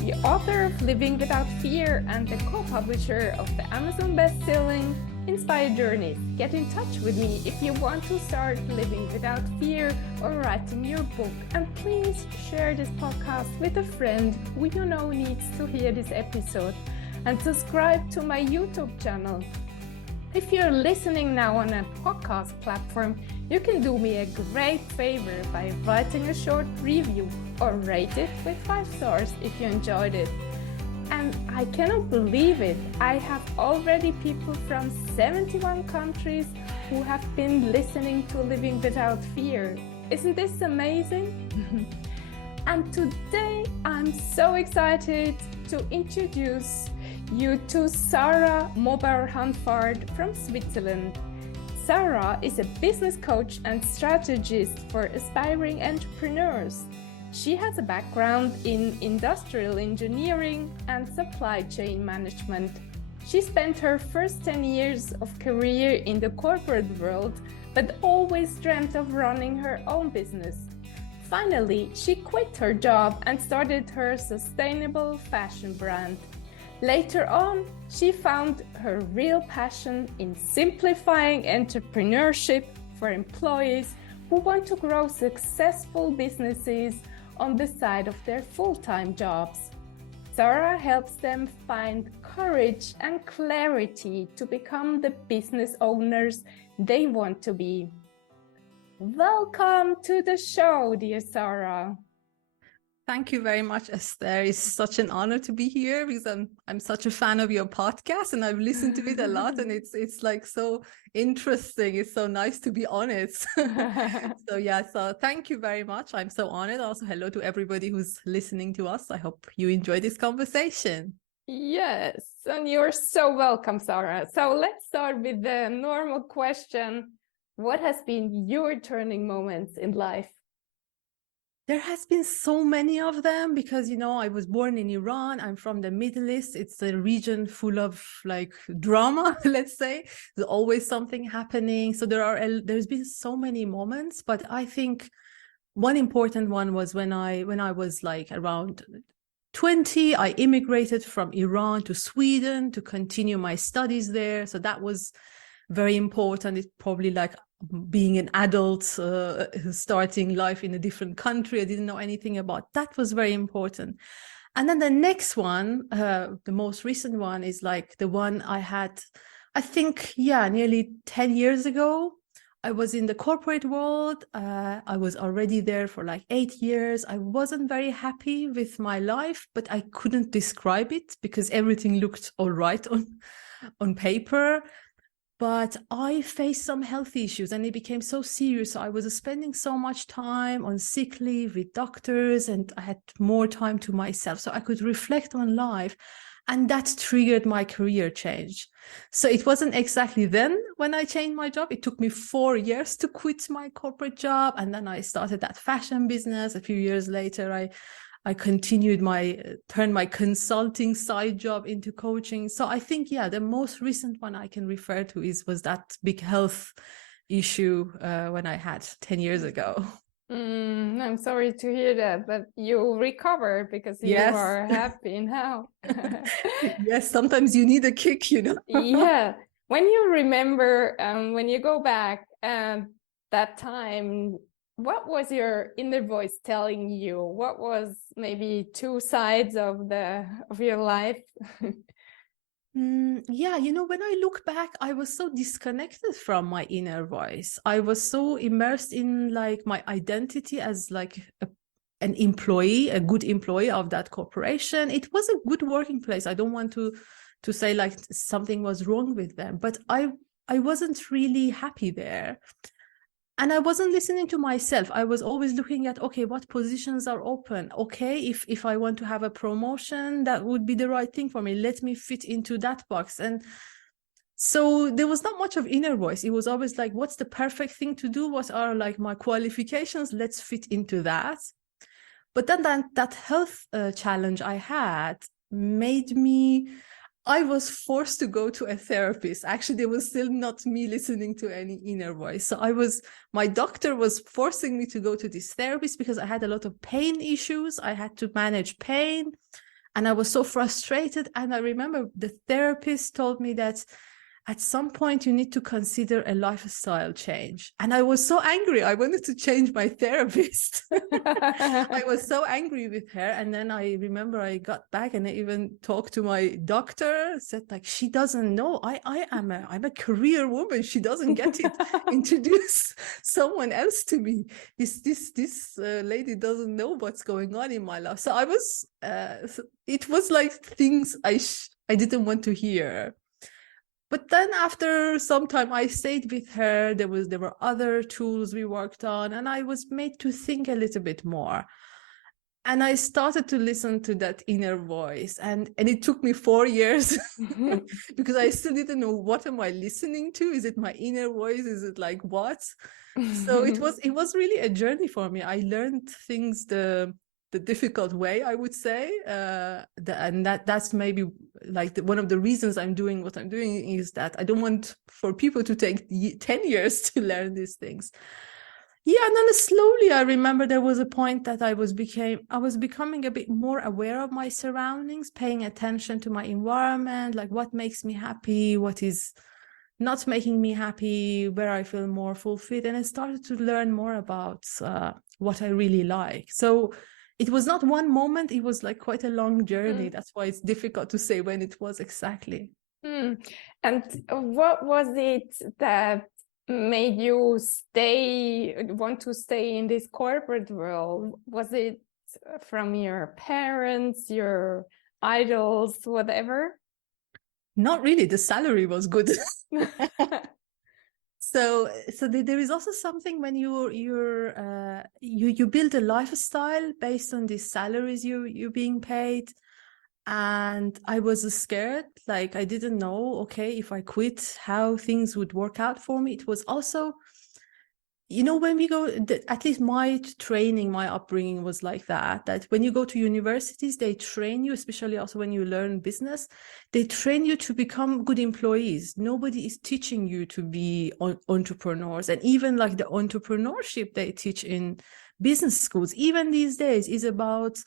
the author of Living Without Fear and the co-publisher of the Amazon best-selling Inspire Journeys. Get in touch with me if you want to start living without fear or writing your book. And please share this podcast with a friend who you know needs to hear this episode. And subscribe to my YouTube channel. If you're listening now on a podcast platform, you can do me a great favor by writing a short review or rate it with 5 stars if you enjoyed it. And I cannot believe it. I have already people from 71 countries who have been listening to Living Without Fear. Isn't this amazing? And today I'm so excited to introduce you to Sara Mobarhanfard from Switzerland. Sara is a business coach and strategist for aspiring entrepreneurs. She has a background in industrial engineering and supply chain management. She spent her first 10 years of career in the corporate world, but always dreamt of running her own business. Finally, she quit her job and started her sustainable fashion brand. Later on, she found her real passion in simplifying entrepreneurship for employees who want to grow successful businesses on the side of their full-time jobs. Sara helps them find courage and clarity to become the business owners they want to be. Welcome to the show, dear Sara. Thank you very much, Esther. It's such an honor to be here because I'm such a fan of your podcast and I've listened to it a lot and it's like so interesting. It's so nice to be on it. So thank you very much. I'm so honored. Also, hello to everybody who's listening to us. I hope you enjoy this conversation. Yes, and you're so welcome, Sara. So let's start with the normal question. What has been your turning moments in life? There has been so many of them because, you know, I was born in Iran. I'm from the Middle East. It's a region full of like drama, let's say. There's always something happening. So there's been so many moments, but I think one important one was when I was like around 20, I immigrated from Iran to Sweden to continue my studies there. So that was very important. It's probably like being an adult, starting life in a different country. I didn't know anything about that. Was very important. And then the next one, the most recent one is like the one I had, I think, nearly 10 years ago. I was in the corporate world. I was already there for like 8 years. I wasn't very happy with my life, but I couldn't describe it because everything looked all right on paper. But I faced some health issues and it became so serious. So I was spending so much time on sick leave with doctors and I had more time to myself. So I could reflect on life and that triggered my career change. So it wasn't exactly then when I changed my job. It took me 4 years to quit my corporate job. And then I started that fashion business. A few years later, I continued turned my consulting side job into coaching. So I think, the most recent one I can refer to was that big health issue when I had 10 years ago. I'm sorry to hear that, but you recover because you are happy now. Yes, sometimes you need a kick, you know. Yeah. When you remember, when you go back that time, what was your inner voice telling you? What was maybe 2 sides of your life? When I look back, I was so disconnected from my inner voice. I was so immersed in like my identity as like an employee, a good employee of that corporation. It was a good working place. I don't want to say like something was wrong with them, but I wasn't really happy there. And I wasn't listening to myself. I was always looking at, okay, what positions are open? Okay, if I want to have a promotion, that would be the right thing for me. Let me fit into that box. And so there was not much of inner voice. It was always like, what's the perfect thing to do? What are like my qualifications? Let's fit into that. But then that health challenge I had made me I was forced to go to a therapist. Actually, there was still not me listening to any inner voice. So my doctor was forcing me to go to this therapist because I had a lot of pain issues. I had to manage pain. And I was so frustrated. And I remember the therapist told me that at some point you need to consider a lifestyle change. And I was so angry. I wanted to change my therapist. I was so angry with her. And then I remember I got back and I even talked to my doctor, said like, she doesn't know. I'm a career woman. She doesn't get it. Introduce someone else to me. This lady doesn't know what's going on in my life. So I was, it was like things I didn't want to hear. But then after some time, I stayed with her. There were other tools we worked on, and I was made to think a little bit more. And I started to listen to that inner voice, and it took me 4 years because I still didn't know, what am I listening to? Is it my inner voice? Is it like what? So it was really a journey for me. I learned things the difficult way, I would say, and that's maybe like one of the reasons I'm doing what I'm doing, is that I don't want for people to take 10 years to learn these things. Yeah, and then slowly I remember there was a point that I was becoming a bit more aware of my surroundings, paying attention to my environment, like what makes me happy, what is not making me happy, where I feel more fulfilled, and I started to learn more about what I really like. So it was not one moment, it was like quite a long journey. That's why it's difficult to say when it was exactly. And what was it that made you want to stay in this corporate world? Was it from your parents, your idols, whatever? Not really. The salary was good. So there is also something when you build a lifestyle based on the salaries you're being paid. And I was scared, like I didn't know, okay, if I quit, how things would work out for me. It was also, when we go, at least my training, my upbringing was like that when you go to universities, they train you, especially also when you learn business, they train you to become good employees. Nobody is teaching you to be entrepreneurs. And even like the entrepreneurship they teach in business schools, even these days, is about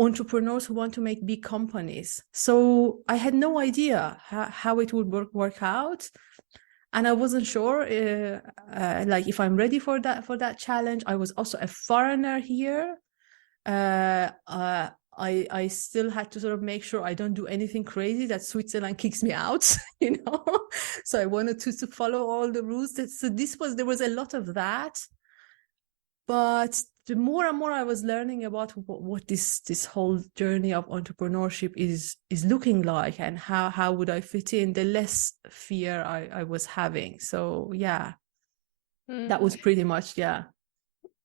entrepreneurs who want to make big companies. So I had no idea how it would work out. And I wasn't sure like if I'm ready for that challenge. I was also a foreigner here. I still had to sort of make sure I don't do anything crazy that Switzerland kicks me out, So I wanted to follow all the rules. So there was a lot of that. But the more and more I was learning about what this whole journey of entrepreneurship is looking like, and how would I fit in, the less fear I was having. So yeah, that was pretty much, yeah.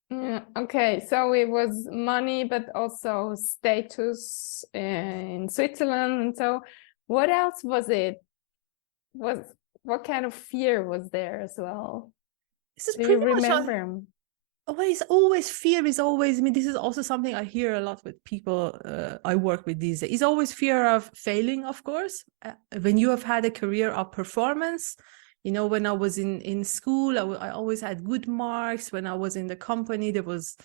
Yeah. Okay. So it was money, but also status in Switzerland. And so what else was it? What kind of fear was there as well? This is Do pretty you much remember? always fear is always, I mean, this is also something I hear a lot with people I work with these days. It's always fear of failing, of course. When you have had a career of performance, when I was in school, I always had good marks. When I was in the company, there is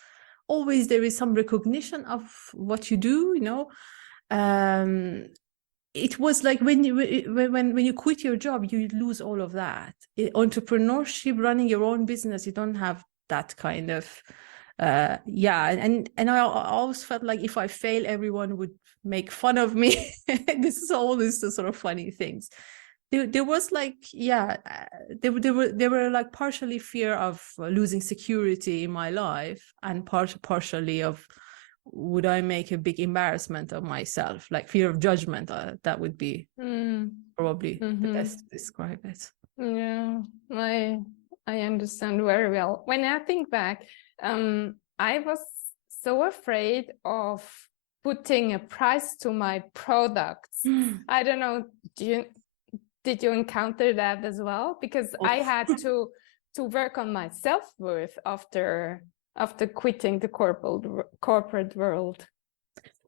some recognition of what you do, it was like when you quit your job, you lose all of that. Entrepreneurship, running your own business, you don't have that kind of and I always felt like if I fail, everyone would make fun of me. This is always the sort of funny things. There was like, there were like partially fear of losing security in my life, and partially of, would I make a big embarrassment of myself, like fear of judgment. That would be probably the best to describe it. Yeah, I understand very well. When I think back, I was so afraid of putting a price to my products. I don't know, did you encounter that as well? Because I had to work on my self-worth after quitting the corporate world.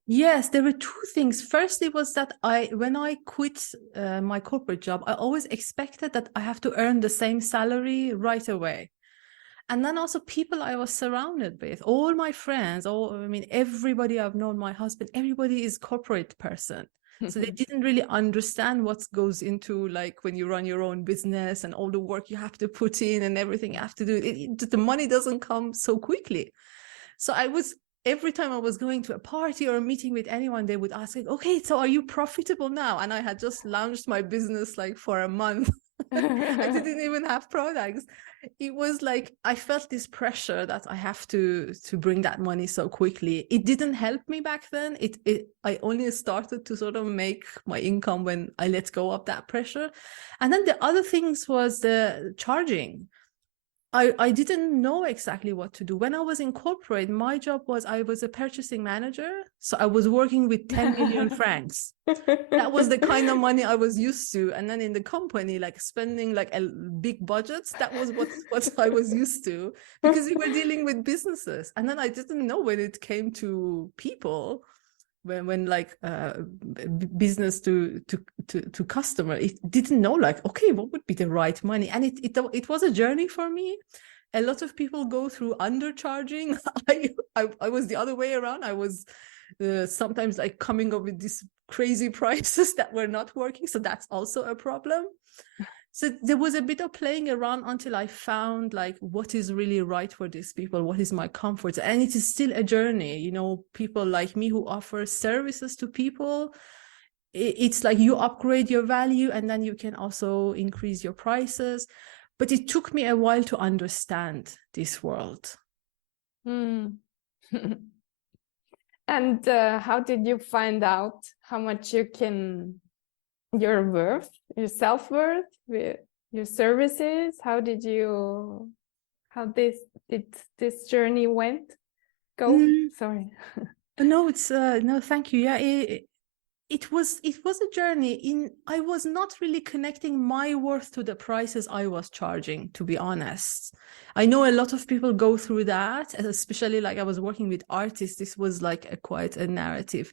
Yes, there were two things. First, it was that when I quit my corporate job, I always expected that I have to earn the same salary right away. And then also people I was surrounded with, all my friends, everybody I've known, my husband, everybody is corporate person. So they didn't really understand what goes into, like, when you run your own business and all the work you have to put in and everything you have to do. The money doesn't come so quickly. So every time I was going to a party or a meeting with anyone, they would ask, like, okay, so are you profitable now? And I had just launched my business like for a month. I didn't even have products. It was like I felt this pressure that I have to bring that money so quickly. It didn't help me back then. I only started to sort of make my income when I let go of that pressure. And then the other things was the charging. I didn't know exactly what to do. When I was in corporate, my job was I was a purchasing manager. So I was working with 10 million francs. That was the kind of money I was used to. And then in the company, like spending like a big budgets, that was what I was used to, because we were dealing with businesses. And then I didn't know when it came to people, when like business to customer, it didn't know, like, okay, what would be the right money? And it was a journey for me. A lot of people go through undercharging. I was the other way around. I was sometimes like coming up with these crazy prices that were not working. So that's also a problem. So there was a bit of playing around until I found like what is really right for these people, what is my comfort. And it is still a journey. You know, people like me who offer services to people, it's like you upgrade your value and then you can also increase your prices. But it took me a while to understand this world. And how did you find out how much your worth, your self-worth with your services? How did this journey Sorry. No, it's no, thank you. Yeah, it was a journey. I was not really connecting my worth to the prices I was charging, to be honest. I know a lot of people go through that, especially like I was working with artists. This was like quite a narrative.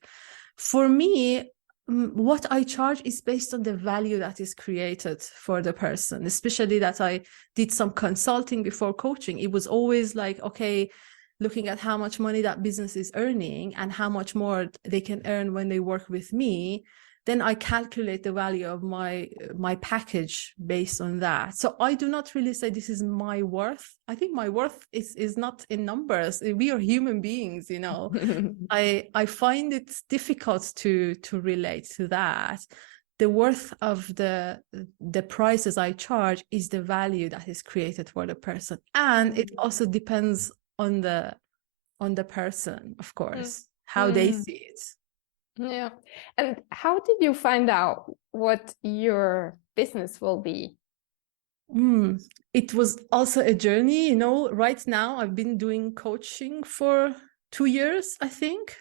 For me, what I charge is based on the value that is created for the person, especially that I did some consulting before coaching. It was always like, okay, looking at how much money that business is earning and how much more they can earn when they work with me, then I calculate the value of my package based on that. So I do not really say this is my worth. I think my worth is not in numbers. We are human beings, you know. I find it difficult to relate to that. The worth of the prices I charge is the value that is created for the person. And it also depends on the person, of course, how they see it. Yeah. And how did you find out what your business will be? It was also a journey, you know. Right now, I've been doing coaching for 2 years, I think.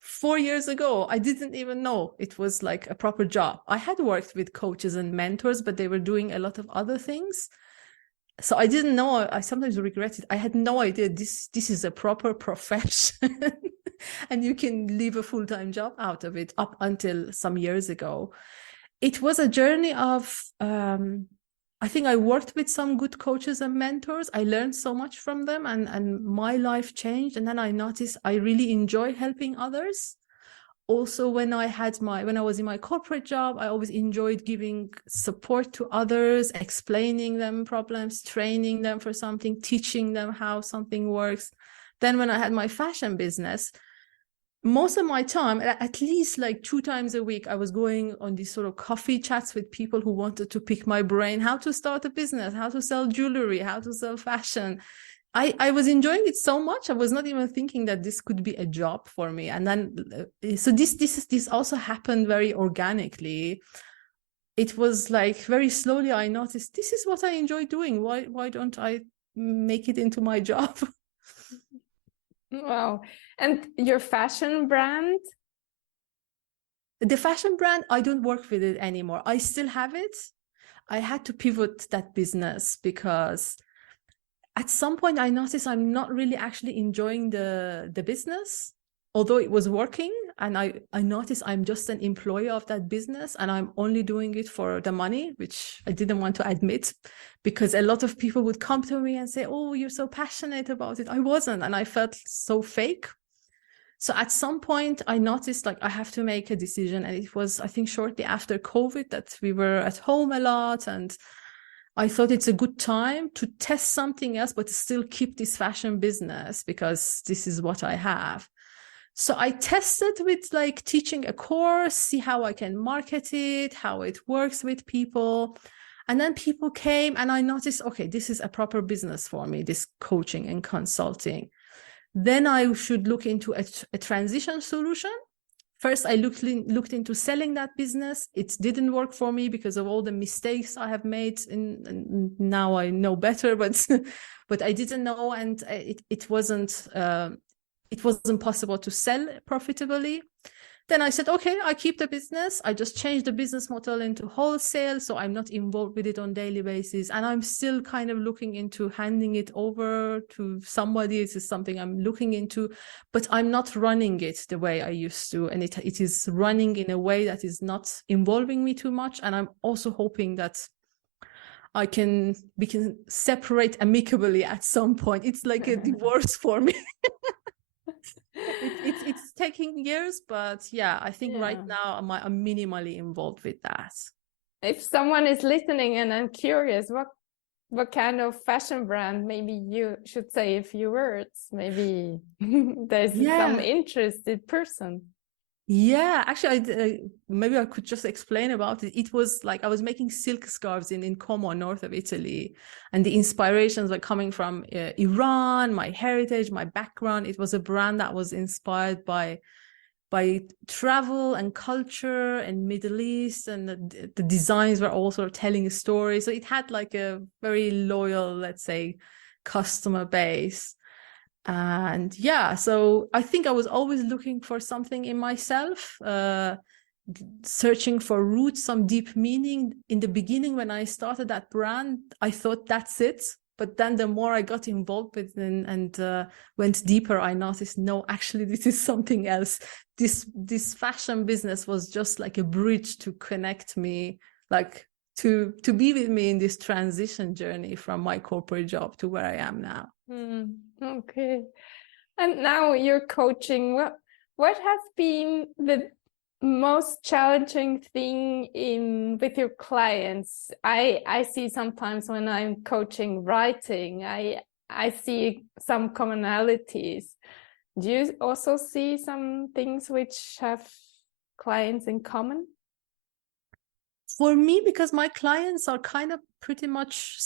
4 years ago, I didn't even know it was like a proper job. I had worked with coaches and mentors, but they were doing a lot of other things. So I didn't know. I sometimes regret it. I had no idea this is a proper profession and you can leave a full-time job out of it up until some years ago. It was a journey of, I think I worked with some good coaches and mentors. I learned so much from them and my life changed. And then I noticed I really enjoy helping others. Also, when I was in my corporate job, I always enjoyed giving support to others, explaining them problems, training them for something, teaching them how something works. Then when I had my fashion business, most of my time, at least like 2 times a week, I was going on these sort of coffee chats with people who wanted to pick my brain, how to start a business, how to sell jewelry, how to sell fashion. I was enjoying it so much. I was not even thinking that this could be a job for me. And then, so this also happened very organically. It was like very slowly I noticed this is what I enjoy doing. Why don't I make it into my job? Wow. And your fashion brand? The fashion brand, I don't work with it anymore. I still have it. I had to pivot that business because at some point I noticed I'm not really actually enjoying the business, although it was working. and I noticed I'm just an employee of that business, and I'm only doing it for the money, which I didn't want to admit, because a lot of people would come to me and say, oh, you're so passionate about it. I wasn't, and I felt so fake. So at some point I noticed like I have to make a decision, and it was, I think, shortly after COVID that we were at home a lot, and I thought it's a good time to test something else, but still keep this fashion business because this is what I have. So I tested with like teaching a course, see how I can market it, how it works with people. And then people came and I noticed, okay, this is a proper business for me, this coaching and consulting. Then I should look into a transition solution. First, I looked into selling that business. It didn't work for me because of all the mistakes I have made. And now I know better, but but I didn't know, and it wasn't possible to sell profitably. Then I said, okay, I keep the business. I just changed the business model into wholesale, so I'm not involved with it on a daily basis. And I'm still kind of looking into handing it over to somebody. This is something I'm looking into, but I'm not running it the way I used to. And it is running in a way that is not involving me too much. And I'm also hoping that we can separate amicably at some point. It's like a divorce for me. It's taking years, but yeah, I think right now I'm minimally involved with that. If someone is listening and I'm curious, what kind of fashion brand, maybe you should say a few words. Maybe there's some interested person. Yeah, actually, maybe I could just explain about it. It was like I was making silk scarves in Como, north of Italy, and the inspirations were coming from Iran, my heritage, my background. It was a brand that was inspired by travel and culture and Middle East, and the designs were also telling a story. So it had like a very loyal, let's say, customer base. And yeah, so I think I was always looking for something in myself, searching for roots, some deep meaning. In the beginning, when I started that brand, I thought that's it. But then the more I got involved with it and went deeper, I noticed, no, actually, this is something else. This fashion business was just like a bridge to connect me, like to be with me in this transition journey from my corporate job to where I am now. Okay. And now you're coaching. What has been the most challenging thing with your clients? I see sometimes when I'm coaching writing, I see some commonalities. Do you also see some things which have clients in common? For me, because my clients are kind of pretty much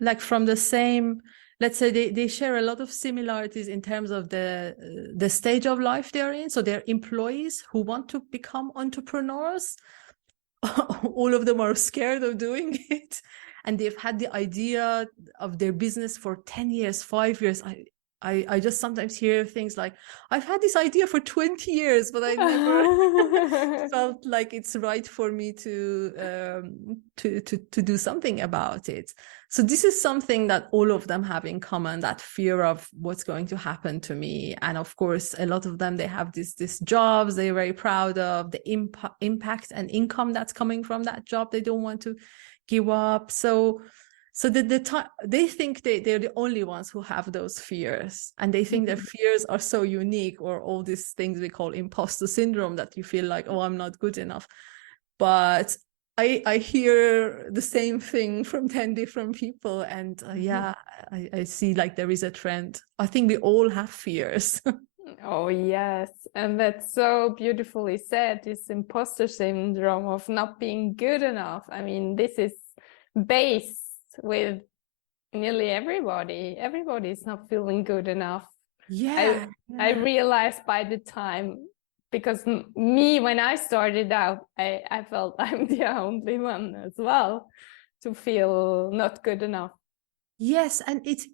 like from the same, let's say they share a lot of similarities in terms of the stage of life they're in. So they're employees who want to become entrepreneurs. All of them are scared of doing it. And they've had the idea of their business for 10 years, 5 years. I just sometimes hear things like, I've had this idea for 20 years, but I never felt like it's right for me to do something about it. So this is something that all of them have in common, that fear of what's going to happen to me. And of course, a lot of them, they have these jobs they're very proud of, the impact and income that's coming from that job they don't want to give up. So they think they're the only ones who have those fears, and they think their fears are so unique, or all these things we call imposter syndrome, that you feel like, oh, I'm not good enough. But I hear the same thing from 10 different people, and I see like there is a trend. I think we all have fears. Oh, yes. And that's so beautifully said, this imposter syndrome of not being good enough. I mean, this is based with nearly everybody. Everybody is not feeling good enough. I realized by the time, because me, when I started out, I felt I'm the only one as well to feel not good enough. Yes, and it's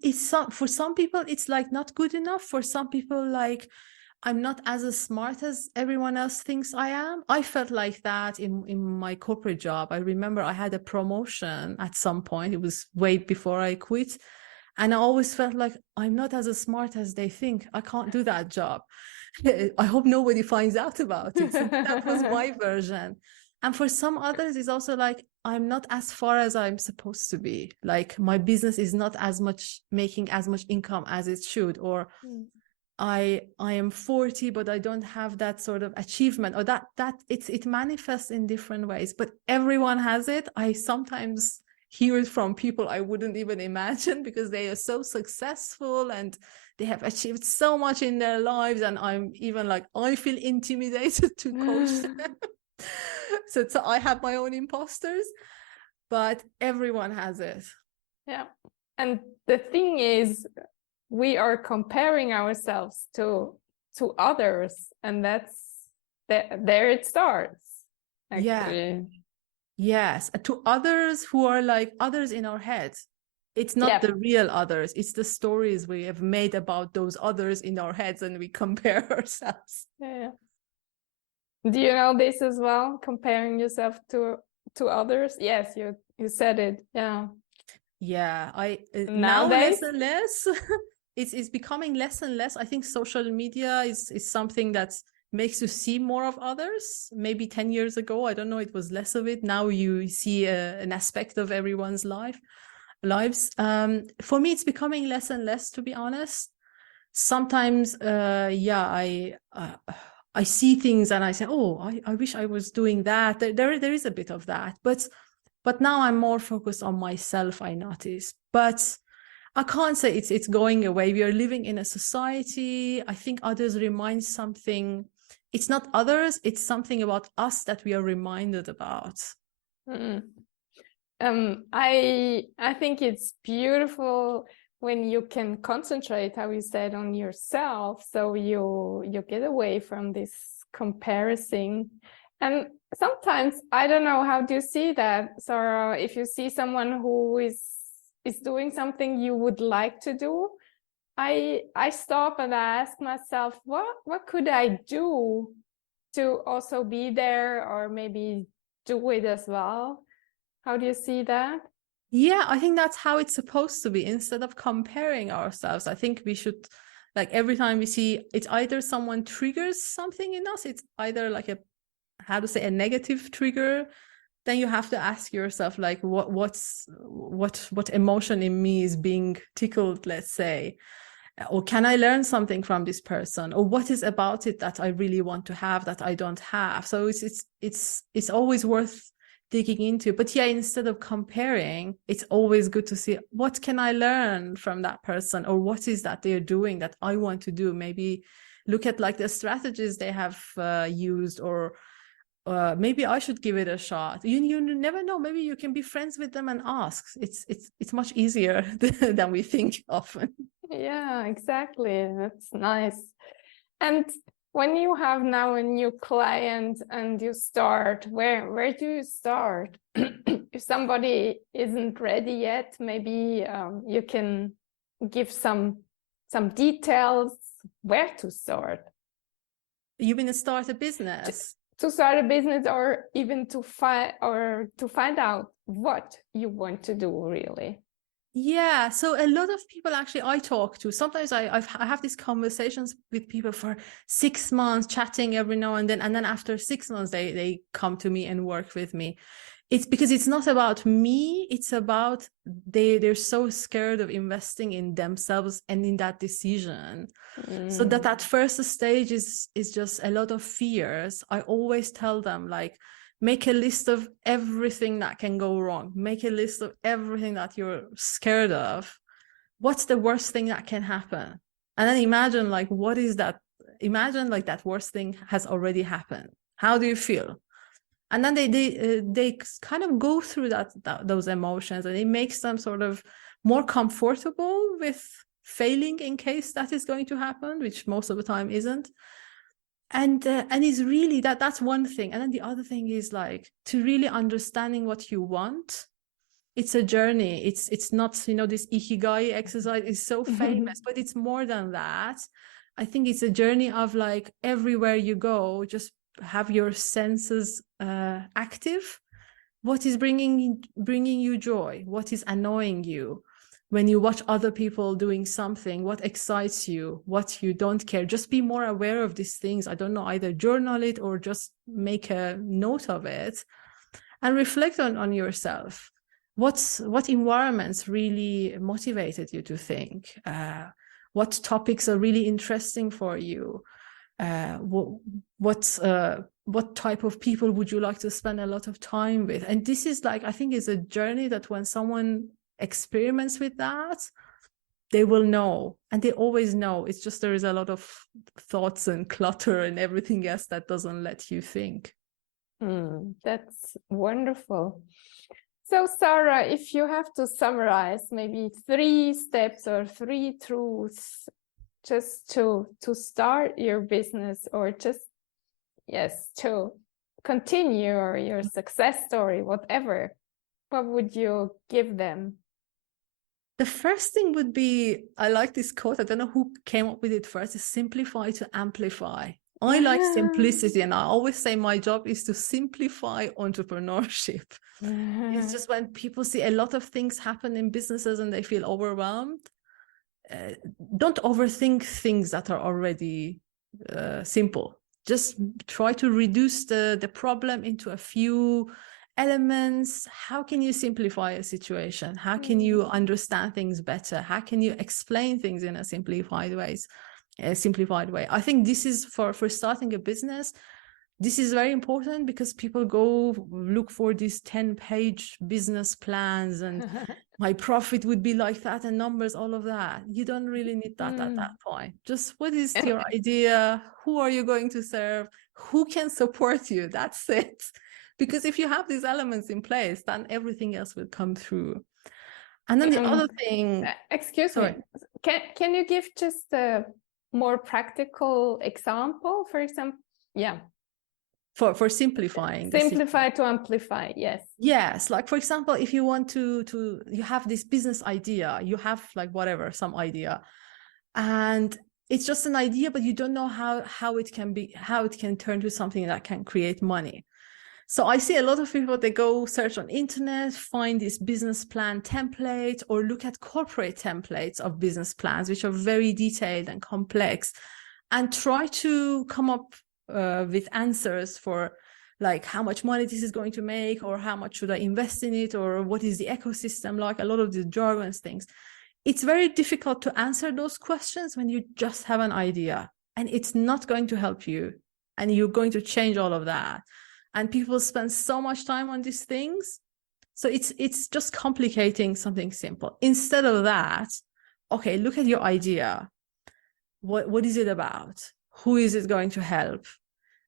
for some people it's like not good enough. For some people, like, I'm not as smart as everyone else thinks I am. I felt like that in my corporate job. I remember I had a promotion at some point. It was way before I quit. And I always felt like I'm not as smart as they think. I can't do that job. I hope nobody finds out about it. So that was my version. And for some others, it's also like, I'm not as far as I'm supposed to be. Like my business is not as much making as much income as it should, or I am 40, but I don't have that sort of achievement, or that it manifests in different ways, but everyone has it. I sometimes hear it from people I wouldn't even imagine, because they are so successful and they have achieved so much in their lives. And I'm even like, I feel intimidated to coach them. So I have my own imposters, but everyone has it. Yeah. And the thing is, we are comparing ourselves to others, and there it starts, actually. Yes, to others who are like others in our heads. It's not the real others. It's the stories we have made about those others in our heads, and we compare ourselves. Yeah. Do you know this as well? Comparing yourself to others? Yes, you said it. Yeah. Yeah, Nowadays? now less and less. It's becoming less and less. I think social media is something that makes you see more of others. Maybe 10 years ago, I don't know, it was less of it. Now you see an aspect of everyone's lives. For me, it's becoming less and less, to be honest. Sometimes, I see things and I say, oh, I wish I was doing that. There is a bit of that, but now I'm more focused on myself, I notice. But I can't say it's going away. We are living in a society. I think others remind something. It's not others, it's something about us that we are reminded about. I think it's beautiful when you can concentrate, how you said, on yourself, so you get away from this comparison. And sometimes, I don't know, how do you see that, Sara? If you see someone who is doing something you would like to do, I stop and I ask myself, what could I do to also be there, or maybe do it as well? How do you see that? Yeah, I think that's how it's supposed to be. Instead of comparing ourselves, I think we should, like, every time we see, it's either someone triggers something in us, it's either like a negative trigger, then you have to ask yourself, like, what emotion in me is being tickled, let's say, or can I learn something from this person, or what is about it that I really want to have that I don't have. So it's always worth digging into. But yeah, instead of comparing, it's always good to see, what can I learn from that person, or what is that they're doing that I want to do. Maybe look at like the strategies they have used, or maybe I should give it a shot. You never know. Maybe you can be friends with them and ask. It's much easier than we think often. Yeah, exactly. That's nice. And when you have now a new client and you start, where do you start? If somebody isn't ready yet, maybe you can give some details where to start. You mean to start a business? To start a business, or even to find out what you want to do, really. Yeah, so a lot of people actually I talk to, sometimes I have these conversations with people for 6 months, chatting every now and then after 6 months they come to me and work with me. It's because it's not about me, it's about they're so scared of investing in themselves and in that decision. So that first stage is just a lot of fears. I always tell them, like, make a list of everything that can go wrong. Make a list of everything that you're scared of. What's the worst thing that can happen? And then imagine, like, what is that? Imagine like that worst thing has already happened. How do you feel? And then they kind of go through those emotions, and it makes them sort of more comfortable with failing in case that is going to happen, which most of the time isn't. And it's really that's one thing. And then the other thing is, like, to really understanding what you want. It's a journey. It's not, this ikigai exercise is so famous, but it's more than that. I think it's a journey of, like, everywhere you go, just have your senses active. What is bringing you joy? What is annoying you? when you watch other people doing something, what excites you, what you don't care, just be more aware of these things. I don't know, either journal it or just make a note of it and reflect on yourself. What environments really motivated you to think? What topics are really interesting for you? What type of people would you like to spend a lot of time with? And this is like, I think, is a journey that when someone experiments with that, they will know, and they always know. It's just there is a lot of thoughts and clutter and everything else that doesn't let you think. That's wonderful. So Sara, if you have to summarize maybe 3 steps or 3 truths just to start your business, or just, yes, to continue your success story, whatever, what would you give them? The first thing would be, I like this quote, I don't know who came up with it first, is simplify to amplify. I like simplicity, and I always say my job is to simplify entrepreneurship. It's just when people see a lot of things happen in businesses and they feel overwhelmed, don't overthink things that are already simple. Just try to reduce the problem into a few elements. How can you simplify a situation? How can you understand things better? How can you explain things in a simplified way? I think this is for starting a business. This is very important, because people go look for these 10-page business plans and my profit would be like that and numbers, all of that. You don't really need that at that point. Just what is your idea? Who are you going to serve? Who can support you? That's it. Because if you have these elements in place, then everything else will come through. And then the other thing... Excuse me. Can you give just a more practical example, for example? Yeah. For simplifying. Simplify to amplify, yes. Yes, like for example, if you want to you have this business idea, you have like whatever, some idea, and it's just an idea, but you don't know how it can turn to something that can create money. So I see a lot of people, they go search on internet, find this business plan template, or look at corporate templates of business plans, which are very detailed and complex, and try to come up with answers for like how much money this is going to make, or how much should I invest in it, or what is the ecosystem like, a lot of the jargon things. It's very difficult to answer those questions when you just have an idea, and it's not going to help you, and you're going to change all of that. And people spend so much time on these things. So it's just complicating something simple. Instead of that, okay, look at your idea. What is it about? Who is it going to help?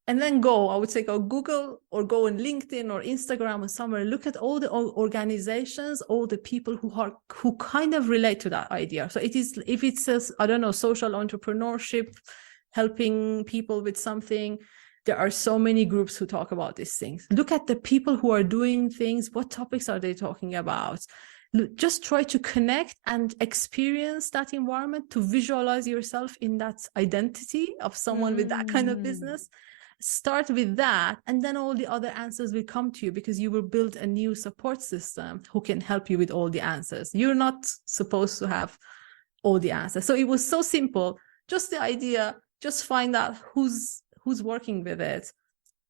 And then I would say go Google or go on LinkedIn or Instagram or somewhere, look at all the organizations, all the people who kind of relate to that idea. So if it says, I don't know, social entrepreneurship, helping people with something, there are so many groups who talk about these things. Look at the people who are doing things. What topics are they talking about? Just try to connect and experience that environment, to visualize yourself in that identity of someone with that kind of business. Start with that, and then all the other answers will come to you, because you will build a new support system who can help you with all the answers. You're not supposed to have all the answers. So it was so simple, just the idea, just find out who's working with it,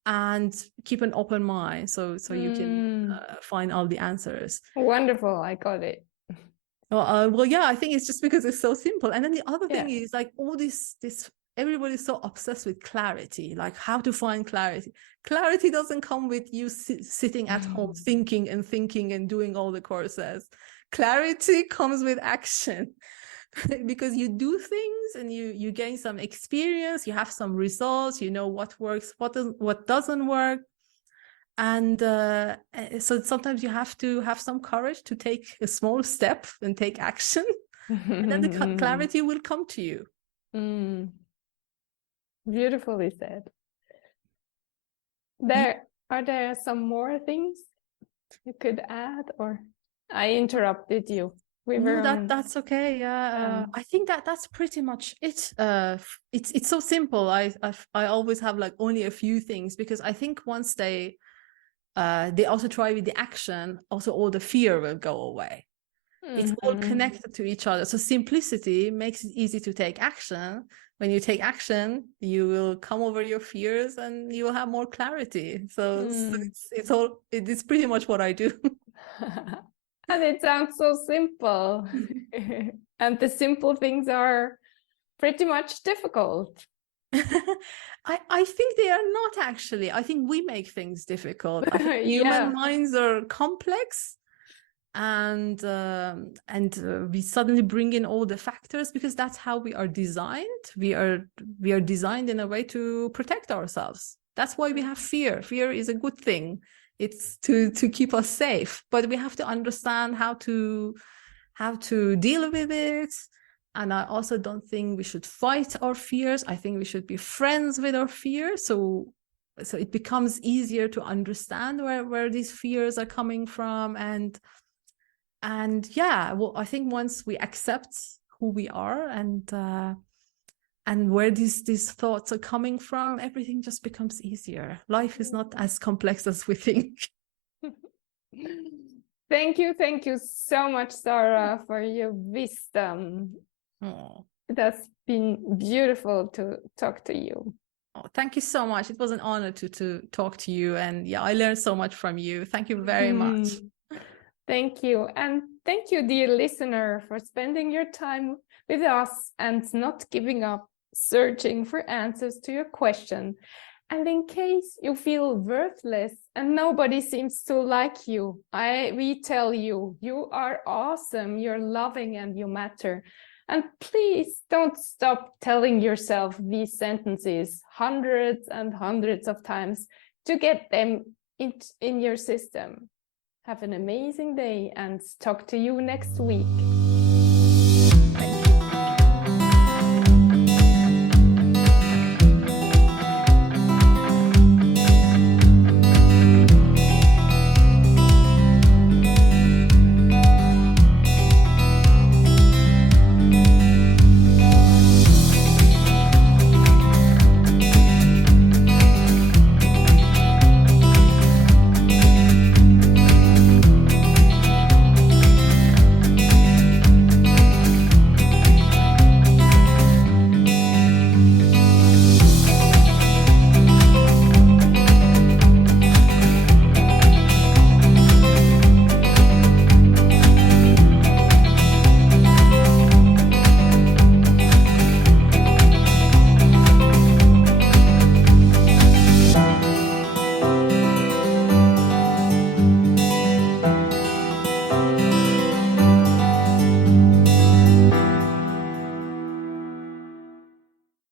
and keep an open mind so you can find all the answers. Wonderful, I got it. Well, yeah, I think it's just because it's so simple. And then the other thing is like all this everybody's so obsessed with clarity, like how to find clarity. Clarity doesn't come with you sitting at home thinking and doing all the courses. Clarity comes with action. Because you do things and you gain some experience, you have some results, you know what works, what doesn't work. And so sometimes you have to have some courage to take a small step and take action. And then the clarity will come to you. Beautifully said. Are there some more things you could add, or I interrupted you? That's okay. Yeah, I think that's pretty much it. It's so simple. I always have like only a few things, because I think once they also try with the action, also all the fear will go away. It's all connected to each other. So simplicity makes it easy to take action. When you take action, you will come over your fears and you will have more clarity. So it's pretty much what I do. And it sounds so simple. And the simple things are pretty much difficult. I think they are not actually. I think we make things difficult. I think human minds are complex, and we suddenly bring in all the factors because that's how we are designed. We are designed in a way to protect ourselves. That's why we have fear. Fear is a good thing. It's to keep us safe, but we have to understand how to deal with it. And I also don't think we should fight our fears. I think we should be friends with our fears. So it becomes easier to understand where these fears are coming from. And yeah, well, I think once we accept who we are and where these thoughts are coming from, everything just becomes easier. Life is not as complex as we think. Thank you so much, Sara, for your wisdom. Oh. It has been beautiful to talk to you. Oh, thank you so much. It was an honor to talk to you. And yeah, I learned so much from you. Thank you very much. Thank you. And thank you, dear listener, for spending your time with us and not giving up searching for answers to your question. And in case you feel worthless and nobody seems to like you, we tell you, you are awesome, you're loving, and you matter. And please don't stop telling yourself these sentences hundreds and hundreds of times to get them in your system. Have an amazing day and talk to you next week.